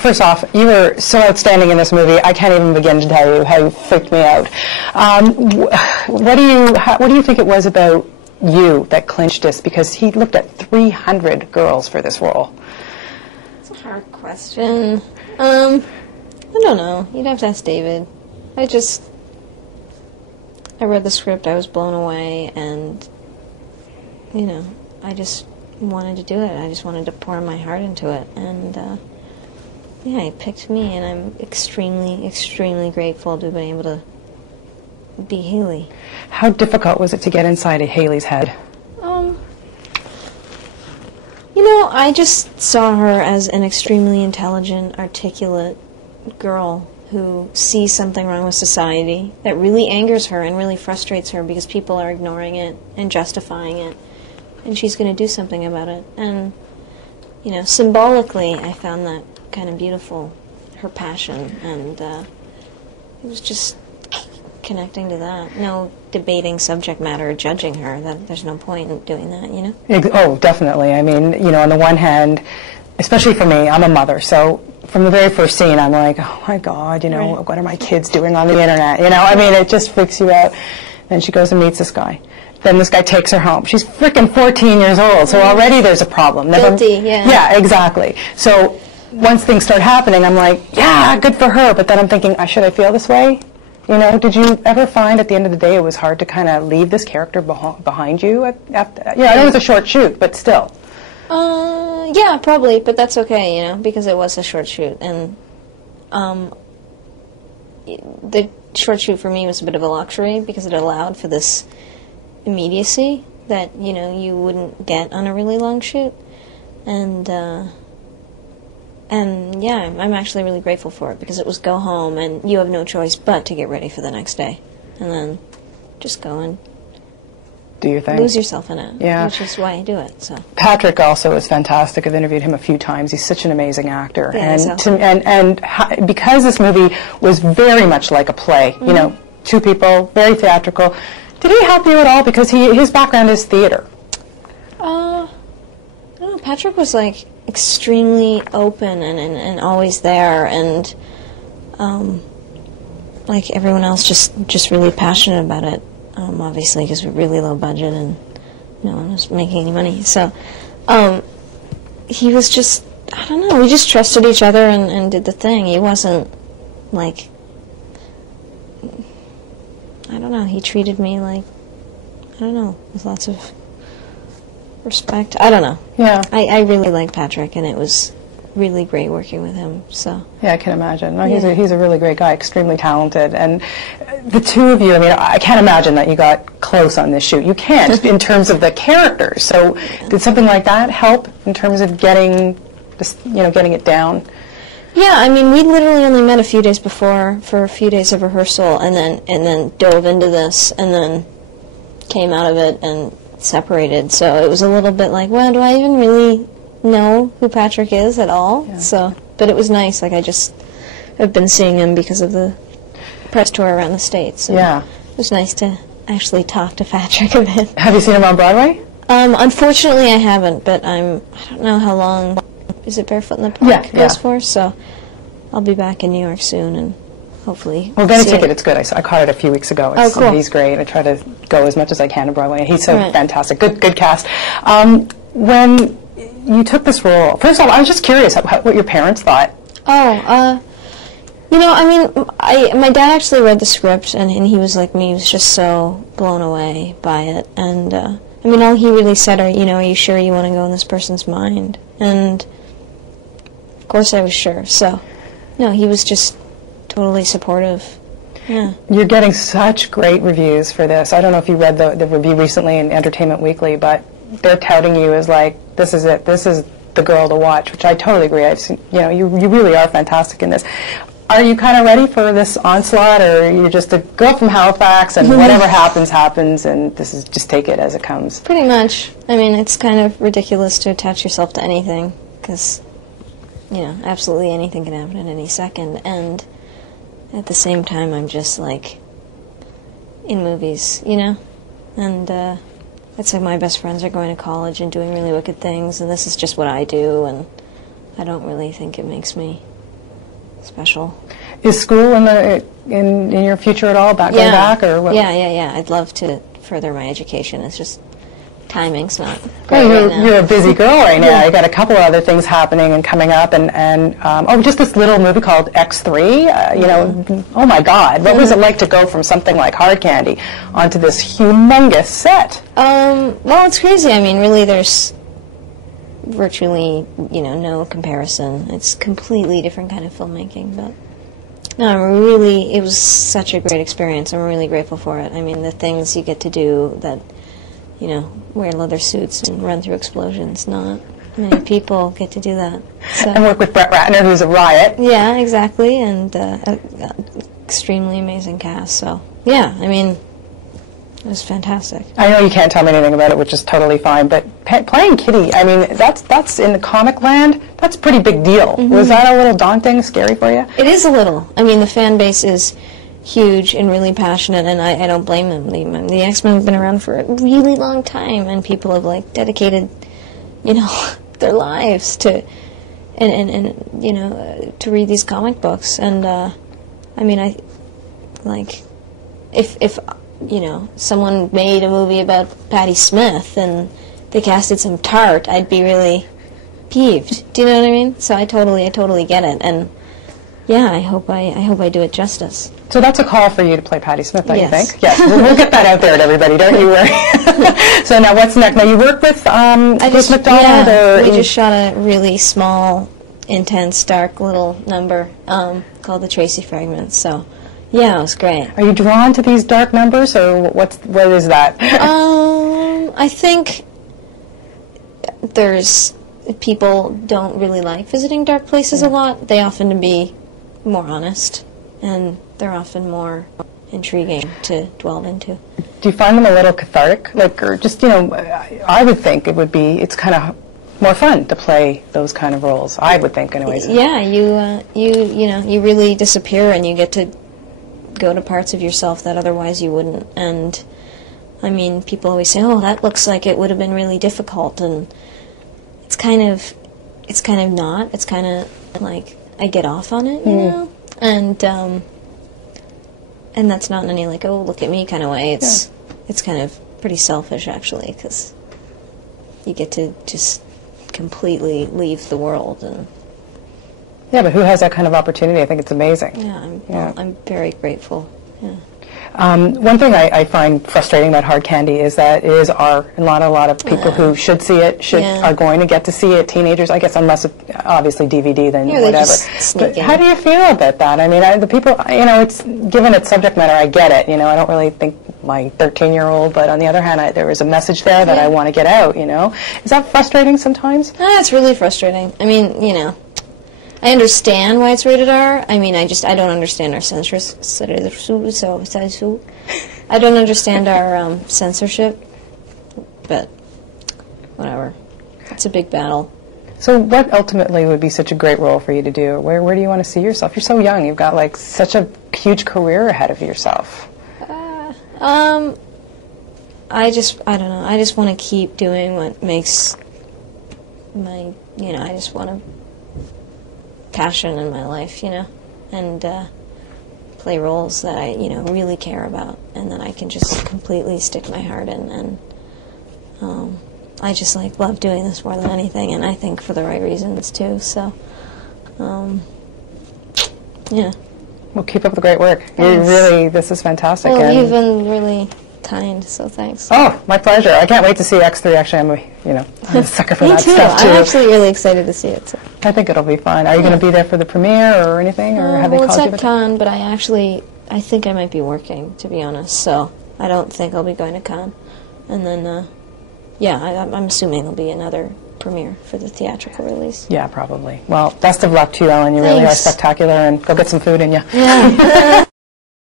First off, you were so outstanding in this movie. I can't even begin to tell you how you freaked me out. What do you think it was about you that clinched this? Because he looked at 300 girls for this role. It's a hard question. I don't know. You'd have to ask David. I read the script, I was blown away, and, you know, I just wanted to do it. I just wanted to pour my heart into it, and, yeah, he picked me, and I'm extremely, extremely grateful to have been able to be Haley. How difficult was it to get inside of Haley's head? You know, I just saw her as an extremely intelligent, articulate girl who sees something wrong with society that really angers her and really frustrates her because people are ignoring it and justifying it, and she's going to do something about it. And, you know, symbolically, I found that kind of beautiful, her passion, and it was just connecting to that. No debating subject matter or judging her. There's no point in doing that, you know? Oh, definitely. I mean, you know, on the one hand, especially for me, I'm a mother, so from the very first scene, I'm like, oh my God, you know, what are my kids doing on the internet? You know, I mean, it just freaks you out. Then she goes and meets this guy. Then this guy takes her home. She's freaking 14 years old, so already there's a problem. Guilty, yeah. Yeah, exactly. So once things start happening, I'm like, yeah, good for her. But then I'm thinking, should I feel this way? You know, did you ever find at the end of the day it was hard to kind of leave this character behind you? I know it's a short shoot, but still. Yeah, probably, but that's okay, you know, because it was a short shoot, and the short shoot for me was a bit of a luxury because it allowed for this immediacy that, you know, you wouldn't get on a really long shoot, and yeah, I'm actually really grateful for it because it was go home and you have no choice but to get ready for the next day, and then just go and do your thing. Lose yourself in it, yeah. Which is why I do it. So Patrick also is fantastic. I've interviewed him a few times. He's such an amazing actor, yeah, and because this movie was very much like a play, you know, two people, very theatrical. Did he help you at all? Because his background is theater. I don't know. Patrick was like extremely open and always there, and like everyone else, just really passionate about it. Obviously, because we're really low budget and no one was making any money. So he was just, I don't know, we just trusted each other and did the thing. He wasn't like, I don't know, he treated me like, I don't know, with lots of respect. I don't know. Yeah. I really like Patrick, and it was really great working with him. So yeah, I can imagine. No, he's a really great guy, extremely talented, and the two of you, I mean, I can't imagine that you got close on this shoot. You can't in terms of the characters. So did something like that help in terms of getting this, you know, getting it down? Yeah, I mean, we literally only met a few days before for a few days of rehearsal, and then dove into this, and then came out of it and separated. So it was a little bit like, well, do I even really know who Patrick is at all? Yeah. So, but it was nice. Like, I just have been seeing him because of the press tour around the States. So yeah. It was nice to actually talk to Patrick a bit. Have you seen him on Broadway? Unfortunately, I haven't, but I don't know how long is it Barefoot in the Park goes for, so I'll be back in New York soon, and hopefully get a ticket. It's good. I caught it a few weeks ago. Cool. He's great. I try to go as much as I can to Broadway. He's so fantastic. Good cast. When you took this role, first of all, I was just curious what your parents thought. You know, I mean, my dad actually read the script, and he was like me. He was just so blown away by it. And, I mean, all he really said, are you sure you want to go in this person's mind? And, of course, I was sure. So, no, he was just totally supportive. Yeah. You're getting such great reviews for this. I don't know if you read the review recently in Entertainment Weekly, but they're touting you as like, this is it. This is the girl to watch, which I totally agree. I've seen, you really are fantastic in this. Are you kind of ready for this onslaught, or you're just a girl from Halifax and whatever happens, happens, and this is just take it as it comes? Pretty much. I mean, it's kind of ridiculous to attach yourself to anything because, absolutely anything can happen at any second. And at the same time, I'm just like in movies, and it's like my best friends are going to college and doing really wicked things, and this is just what I do, and I don't really think it makes me special. Is school in your future at all? Going back or what? Yeah. I'd love to further my education. It's just timing's not great Well, right now. you're a busy girl right now. You got a couple of other things happening and coming up, and just this little movie called X3. You know, oh my God, what was it like to go from something like Hard Candy onto this humongous set? Well, it's crazy. I mean, really, there's virtually, no comparison. It's completely different kind of filmmaking, but no, it was such a great experience. I'm really grateful for it. I mean, the things you get to do that, wear leather suits and run through explosions, not many people get to do that. So. And work with Brett Ratner, who's a riot. Yeah, exactly, and extremely amazing cast. So, yeah, I mean, it was fantastic. I know you can't tell me anything about it, which is totally fine, but playing Kitty, I mean, that's in the comic land, that's a pretty big deal. Was that a little daunting, scary for you? It is a little. I mean, the fan base is huge and really passionate, and I don't blame them. The X-Men have been around for a really long time, and people have, dedicated, their lives to, to read these comic books. And, I mean, if someone made a movie about Patti Smith and they casted some tart, I'd be really peeved. Do you know what I mean? So I totally get it, and yeah, I hope I do it justice. So that's a call for you to play Patti Smith, don't you Yes. think? Yes. We'll get that out there to everybody, don't you worry. So now what's next? Now you work with Chris McDonald? Yeah, we just shot a really small, intense, dark little number called The Tracy Fragments. So, yeah, it was great. Are you drawn to these dark numbers, or what is that? I think people don't really like visiting dark places a lot. They often to be more honest, and they're often more intriguing to dwell into. Do you find them a little cathartic? Or just, I would think it's kind of more fun to play those kind of roles. I would think, anyways. Yeah, you really disappear, and you get to go to parts of yourself that otherwise you wouldn't. And I mean, people always say, "Oh, that looks like it would have been really difficult," and it's kind of not. It's kind of like I get off on it, you know, and that's not in any oh, look at me kind of way. It's kind of pretty selfish actually, because you get to just completely leave the world. And yeah, but who has that kind of opportunity? I think it's amazing. yeah, I'm very grateful. Yeah. One thing I find frustrating about Hard Candy is that it is a lot of people who should see it are going to get to see it. Teenagers, I guess, unless obviously DVD, then Yeah, whatever. But how do you feel about that? I mean, the people, it's given its subject matter, I get it. I don't really think my 13-year-old, but on the other hand, there is a message there that I want to get out. Is that frustrating sometimes? It's really frustrating. I mean, I understand why it's rated R. I mean, I don't understand our censorship. I don't understand our censorship, but whatever. It's a big battle. So what ultimately would be such a great role for you to do? Where do you want to see yourself? You're so young. You've got such a huge career ahead of yourself. I don't know. I just want to keep doing what makes my, I just want to passion in my life, and play roles that I, really care about, and that I can just completely stick my heart in. And I just love doing this more than anything, and I think for the right reasons too. So, yeah. Well, keep up the great work. This is fantastic. Well, you've been really kind, so thanks. Oh, my pleasure. I can't wait to see X3. Actually, I'm a sucker for Me that too. stuff too. I'm actually really excited to see it. So. I think it'll be fun. Are you going to be there for the premiere or anything, or have they Well, called it's you? at Cannes, but I think I might be working, to be honest. So I don't think I'll be going to Cannes. And then, I'm assuming there'll be another premiere for the theatrical release. Yeah, probably. Well, best of luck to you, Ellen. You really are Thanks. spectacular, and go get some food in you. Yeah.